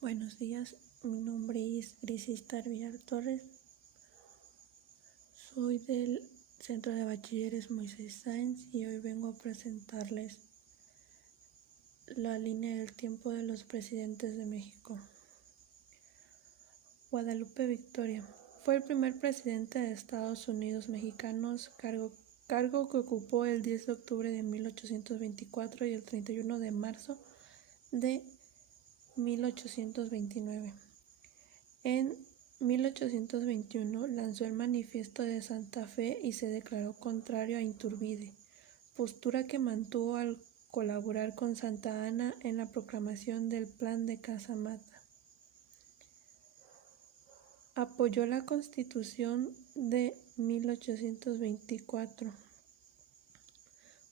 Buenos días, mi nombre es Grisista Villar Torres, soy del Centro de Bachilleres Moisés Sáenz y hoy vengo a presentarles la línea del tiempo de los presidentes de México. Guadalupe Victoria fue el primer presidente de Estados Unidos mexicanos, cargo que ocupó el 10 de octubre de 1824 y el 31 de marzo de 1829. En 1821 lanzó el Manifiesto de Santa Fe y se declaró contrario a Iturbide, postura que mantuvo al colaborar con Santa Anna en la proclamación del Plan de Casamata. Apoyó la Constitución de 1824.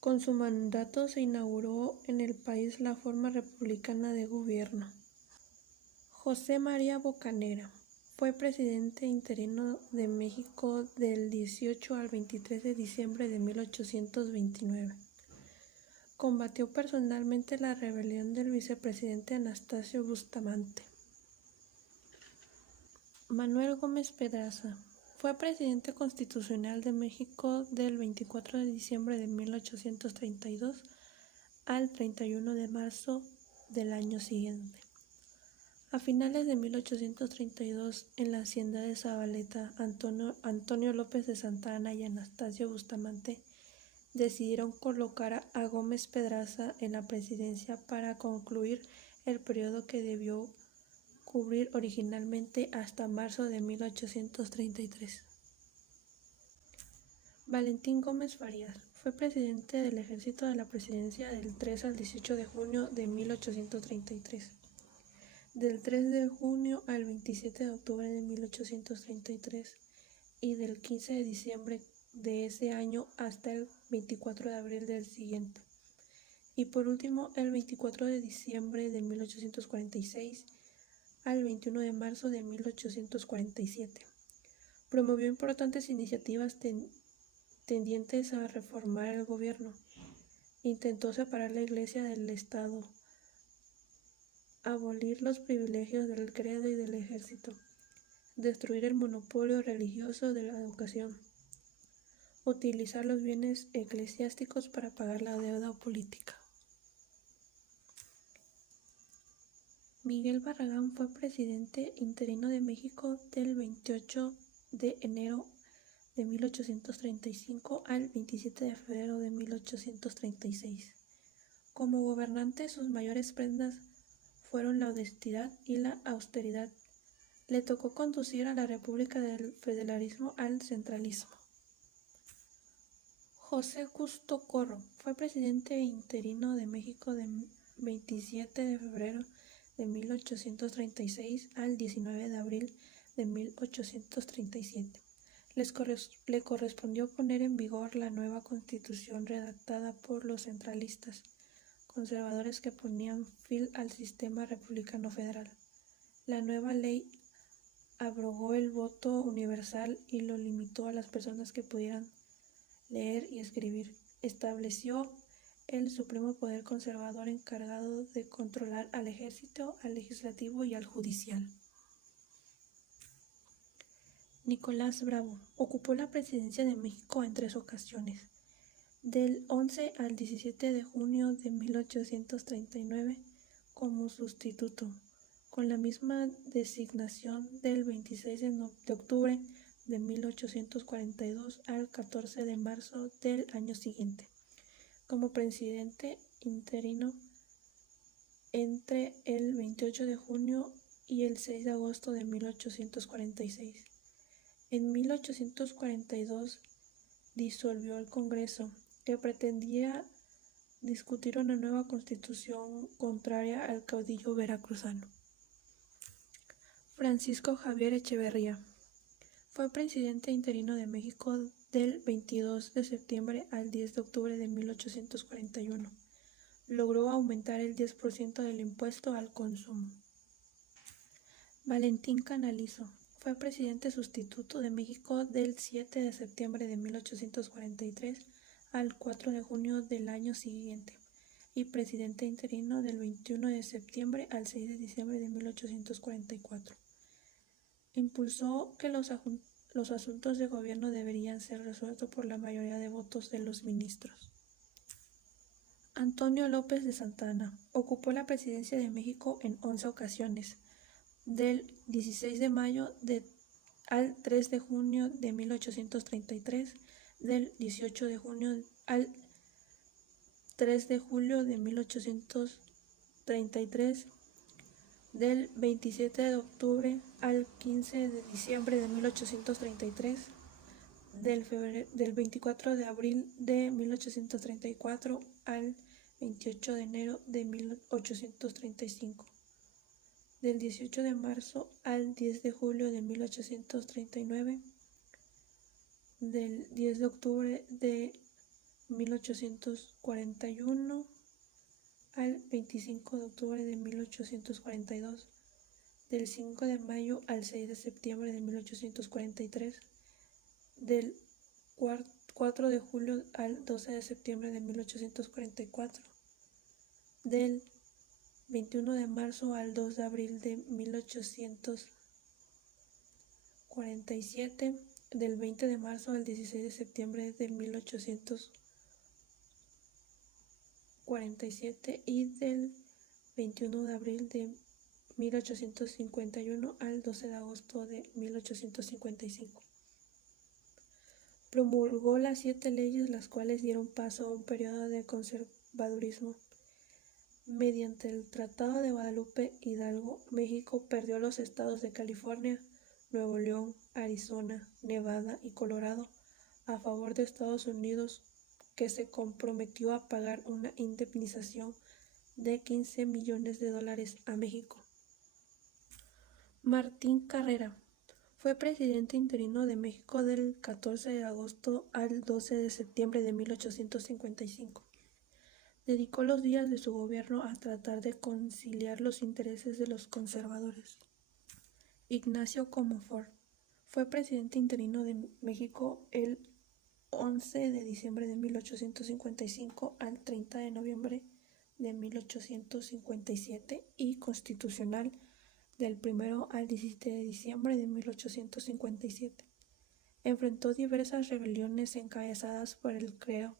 Con su mandato se inauguró en el país la forma republicana de gobierno. José María Bocanera fue presidente interino de México del 18 al 23 de diciembre de 1829. Combatió personalmente la rebelión del vicepresidente Anastasio Bustamante. Manuel Gómez Pedraza fue presidente constitucional de México del 24 de diciembre de 1832 al 31 de marzo del año siguiente. A finales de 1832, en la hacienda de Zabaleta, Antonio López de Santa Anna y Anastasio Bustamante decidieron colocar a Gómez Pedraza en la presidencia para concluir el periodo que debió cubrir originalmente hasta marzo de 1833. Valentín Gómez Farías fue presidente del Ejército de la Presidencia del 3 al 18 de junio de 1833. Del 3 de junio al 27 de octubre de 1833 y del 15 de diciembre de ese año hasta el 24 de abril del siguiente. Y por último, el 24 de diciembre de 1846 al 21 de marzo de 1847. Promovió importantes iniciativas tendientes a reformar el gobierno. Intentó separar la Iglesia del Estado, abolir los privilegios del credo y del ejército, destruir el monopolio religioso de la educación, utilizar los bienes eclesiásticos para pagar la deuda política. Miguel Barragán fue presidente interino de México del 28 de enero de 1835 al 27 de febrero de 1836. Como gobernante, sus mayores prendas fueron la honestidad y la austeridad. Le tocó conducir a la República del Federalismo al centralismo. José Justo Corro fue presidente interino de México del 27 de febrero de 1836 al 19 de abril de 1837. Le correspondió poner en vigor la nueva constitución redactada por los centralistas, conservadores que ponían fin al sistema republicano federal. La nueva ley abrogó el voto universal y lo limitó a las personas que pudieran leer y escribir. Estableció el supremo poder conservador encargado de controlar al ejército, al legislativo y al judicial. Nicolás Bravo ocupó la presidencia de México en 3 ocasiones, del 11 al 17 de junio de 1839 como sustituto, con la misma designación del 26 de octubre de 1842 al 14 de marzo del año siguiente, como presidente interino entre el 28 de junio y el 6 de agosto de 1846. En 1842 disolvió el Congreso, que pretendía discutir una nueva constitución contraria al caudillo veracruzano. Francisco Javier Echeverría fue presidente interino de México del 22 de septiembre al 10 de octubre de 1841. Logró aumentar el 10% del impuesto al consumo. Valentín Canalizo fue presidente sustituto de México del 7 de septiembre de 1843 al 4 de junio del año siguiente y presidente interino del 21 de septiembre al 6 de diciembre de 1844. Impulsó que los asuntos de gobierno deberían ser resueltos por la mayoría de votos de los ministros. Antonio López de Santa Anna ocupó la presidencia de México en 11 ocasiones, del 16 de mayo al 3 de junio de 1833, del 18 de junio al 3 de julio de 1833, del 27 de octubre al 15 de diciembre de 1833, del 24 de abril de 1834 al 28 de enero de 1835, del 18 de marzo al 10 de julio de 1839, del 10 de octubre de 1841 al 25 de octubre de 1842, del 5 de mayo al 6 de septiembre de 1843, del 4 de julio al 12 de septiembre de 1844, del 21 de marzo al 2 de abril de 1847, del 20 de marzo al 16 de septiembre de 1847 y del 21 de abril de 1851 al 12 de agosto de 1855. Promulgó las 7 leyes, las cuales dieron paso a un periodo de conservadurismo. Mediante el Tratado de Guadalupe Hidalgo, México perdió los estados de California, Nuevo León, Arizona, Nevada y Colorado a favor de Estados Unidos, que se comprometió a pagar una indemnización de $15 millones a México. Martín Carrera fue presidente interino de México del 14 de agosto al 12 de septiembre de 1855. Dedicó los días de su gobierno a tratar de conciliar los intereses de los conservadores. Ignacio Comonfort fue presidente interino de México el 11 de diciembre de 1855 al 30 de noviembre de 1857 y constitucional del 1 al 17 de diciembre de 1857. Enfrentó diversas rebeliones encabezadas por el clero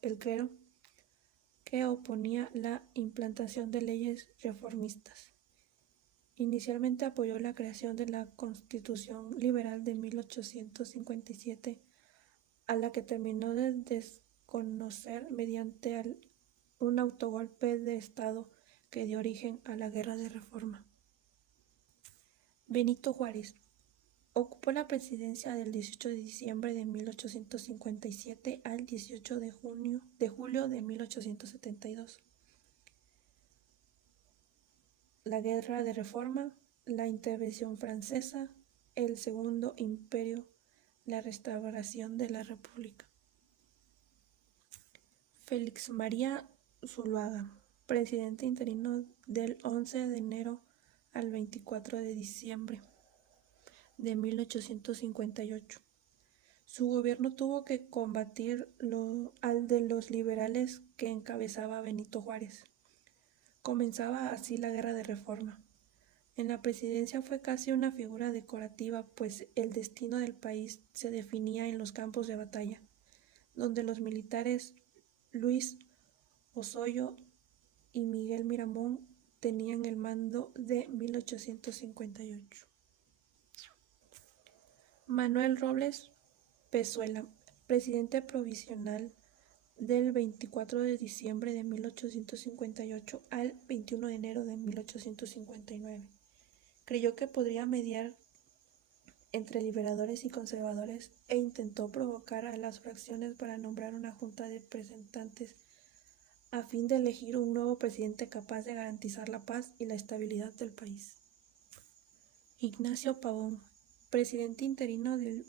que oponía la implantación de leyes reformistas. Inicialmente apoyó la creación de la Constitución Liberal de 1857, a la que terminó de desconocer mediante un autogolpe de Estado que dio origen a la Guerra de Reforma. Benito Juárez ocupó la presidencia del 18 de diciembre de 1857 al 18 de julio de 1872. La Guerra de Reforma, la intervención francesa, el Segundo Imperio, la restauración de la República. Félix María Zuloaga, presidente interino del 11 de enero al 24 de diciembre de 1858. Su gobierno tuvo que combatir al de los liberales que encabezaba Benito Juárez. Comenzaba así la Guerra de Reforma. En la presidencia fue casi una figura decorativa, pues el destino del país se definía en los campos de batalla, donde los militares Luis Osoyo y Miguel Miramón tenían el mando de 1858. Manuel Robles Pezuela, presidente provisional del 24 de diciembre de 1858 al 21 de enero de 1859. Creyó que podría mediar entre liberadores y conservadores e intentó provocar a las fracciones para nombrar una junta de representantes a fin de elegir un nuevo presidente capaz de garantizar la paz y la estabilidad del país. Ignacio Pavón, presidente interino del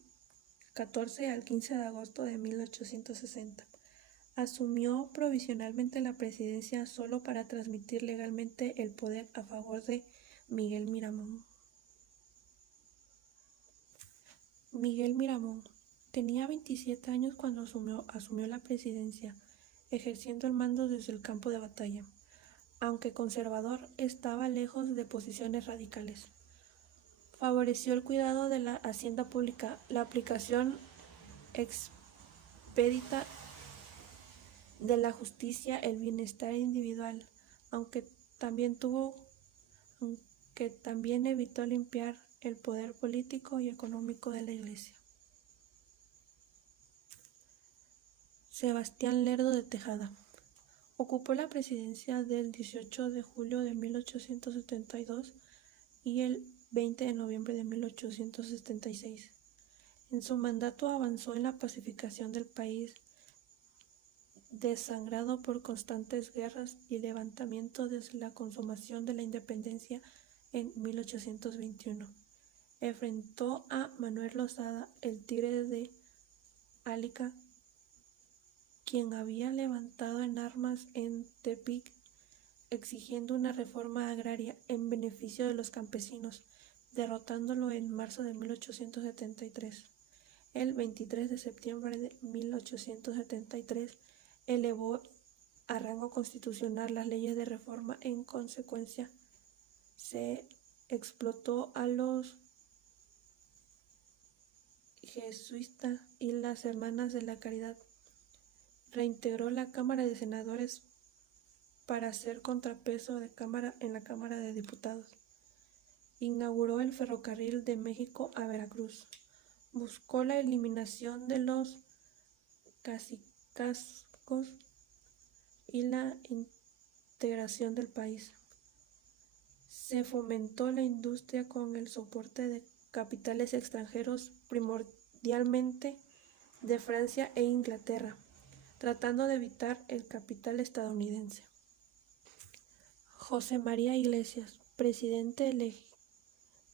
14 al 15 de agosto de 1860. Asumió provisionalmente la presidencia solo para transmitir legalmente el poder a favor de Miguel Miramón. Miguel Miramón tenía 27 años cuando asumió la presidencia, ejerciendo el mando desde el campo de batalla. aunque conservador, estaba lejos de posiciones radicales. Favoreció el cuidado de la hacienda pública, la aplicación expedita de la justicia, el bienestar individual, aunque también evitó limpiar el poder político y económico de la Iglesia. Sebastián Lerdo de Tejada ocupó la presidencia del 18 de julio de 1872 y el 20 de noviembre de 1876. En su mandato avanzó en la pacificación del país, desangrado por constantes guerras y levantamientos desde la consumación de la independencia en 1821. Enfrentó a Manuel Lozada, el Tigre de Arica, quien había levantado en armas en Tepic, exigiendo una reforma agraria en beneficio de los campesinos, derrotándolo en marzo de 1873. El 23 de septiembre de 1873 elevó a rango constitucional las leyes de reforma. En consecuencia, se explotó a los jesuitas y las Hermanas de la Caridad. Reintegró la Cámara de Senadores para hacer contrapeso en la Cámara de Diputados. Inauguró el ferrocarril de México a Veracruz. Buscó la eliminación de los cacicazgos y la integración del país. Se fomentó la industria con el soporte de capitales extranjeros, primordialmente de Francia e Inglaterra, tratando de evitar el capital estadounidense. José María Iglesias, presidente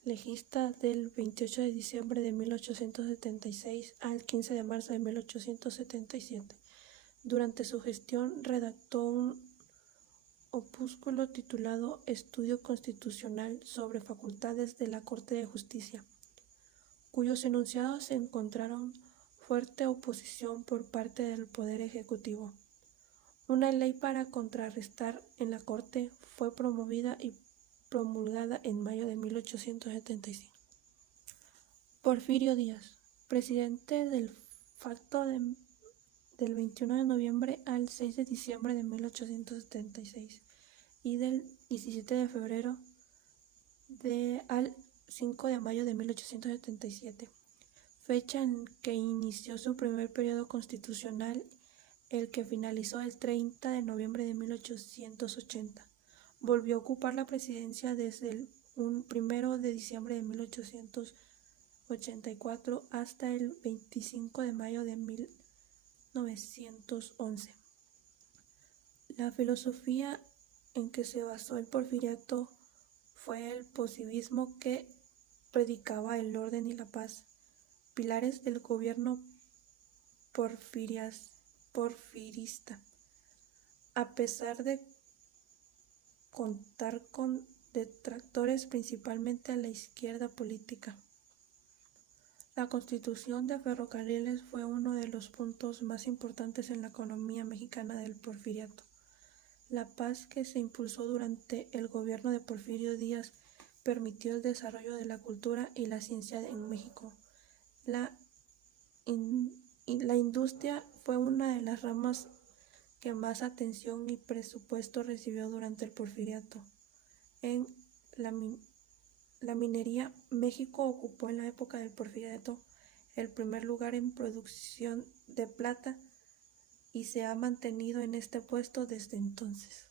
legista del 28 de diciembre de 1876 al 15 de marzo de 1877. Durante su gestión redactó un opúsculo titulado Estudio Constitucional sobre facultades de la Corte de Justicia, cuyos enunciados encontraron fuerte oposición por parte del Poder Ejecutivo. Una ley para contrarrestar en la Corte fue promovida y promulgada en mayo de 1875. Porfirio Díaz, presidente del facto del 21 de noviembre al 6 de diciembre de 1876 y del 17 de febrero al 5 de mayo de 1877, fecha en que inició su primer periodo constitucional, el que finalizó el 30 de noviembre de 1880. Volvió a ocupar la presidencia desde el 1 de diciembre de 1884 hasta el 25 de mayo de 1911. La filosofía en que se basó el porfiriato fue el positivismo, que predicaba el orden y la paz, pilares del gobierno porfirista. A pesar de contar con detractores, principalmente a la izquierda política, la construcción de ferrocarriles fue uno de los puntos más importantes en la economía mexicana del porfiriato. La paz que se impulsó durante el gobierno de Porfirio Díaz permitió el desarrollo de la cultura y la ciencia en México. La industria fue una de las ramas que más atención y presupuesto recibió durante el porfiriato. En la minería, México ocupó en la época del porfiriato el primer lugar en producción de plata y se ha mantenido en este puesto desde entonces.